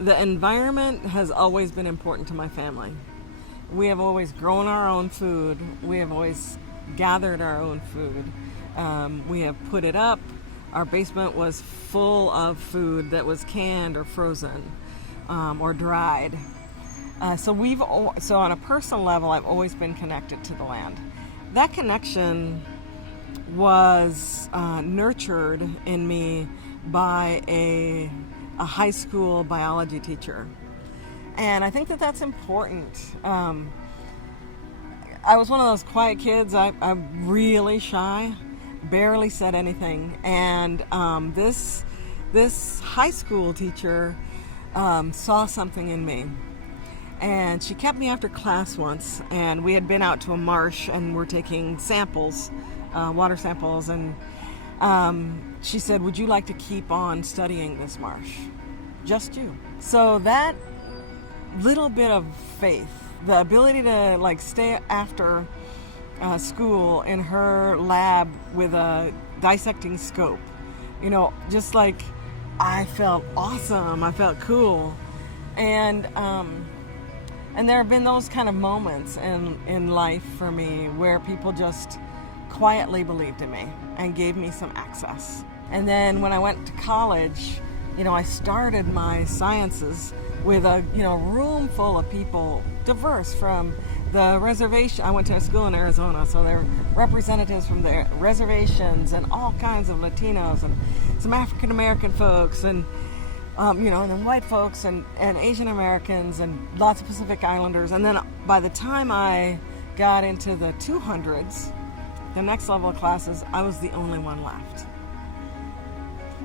The environment has always been important to my family. We have always grown our own food. We have always gathered our own food. We have put it up. Our basement was full of food that was canned or frozen or dried. So on a personal level, I've always been connected to the land. That connection was nurtured in me by a high school biology teacher. And I think that that's important. I was one of those quiet kids. I'm really shy, barely said anything. And this high school teacher saw something in me. And she kept me after class once, and we had been out to a marsh and we're taking samples, water samples, and she said, "Would you like to keep on studying this marsh? Just you." So that little bit of faith, the ability to stay after school in her lab with a dissecting scope, just I felt awesome, I felt cool. And there have been those kind of moments in life for me where people just quietly believed in me and gave me some access. And then when I went to college, I started my sciences with a room full of people, diverse from the reservation. I went to a school in Arizona, so there were representatives from the reservations and all kinds of Latinos and some African American folks and and then white folks and Asian Americans and lots of Pacific Islanders. And then by the time I got into the 200s, the next level of classes, I was the only one left.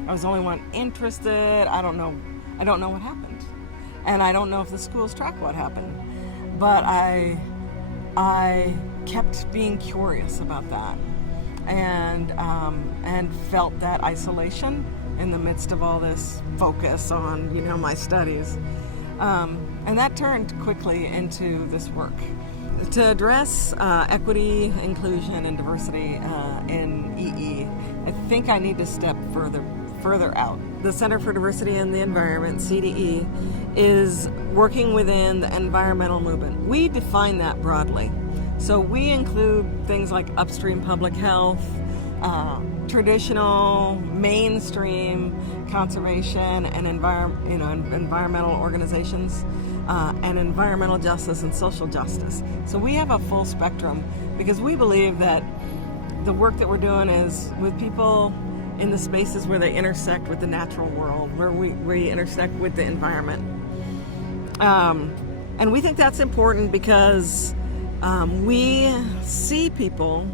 I was the only one interested. I don't know what happened. And I don't know if the schools track what happened. But I kept being curious about that and felt that isolation in the midst of all this focus on, my studies. And that turned quickly into this work to address equity, inclusion, and diversity in EE. I think I need to step further out. The Center for Diversity in the Environment, CDE, is working within the environmental movement. We define that broadly. So we include things like upstream public health, traditional mainstream conservation and environmental organizations, and environmental justice and social justice. So we have a full spectrum because we believe that the work that we're doing is with people in the spaces where they intersect with the natural world, where we intersect with the environment. And we think that's important because we see people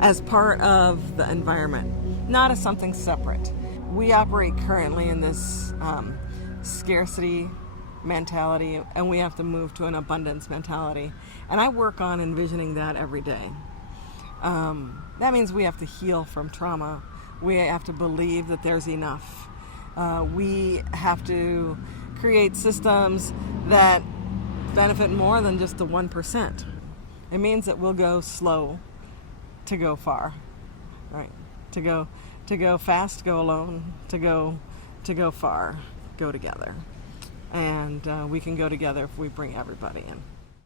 as part of the environment, not as something separate. We operate currently in this scarcity mentality, and we have to move to an abundance mentality. And I work on envisioning that every day. That means we have to heal from trauma. We have to believe that there's enough. We have to create systems that benefit more than just the 1%. It means that we'll go slow to go far, right? To go fast, go alone. To go far, go together. And we can go together if we bring everybody in.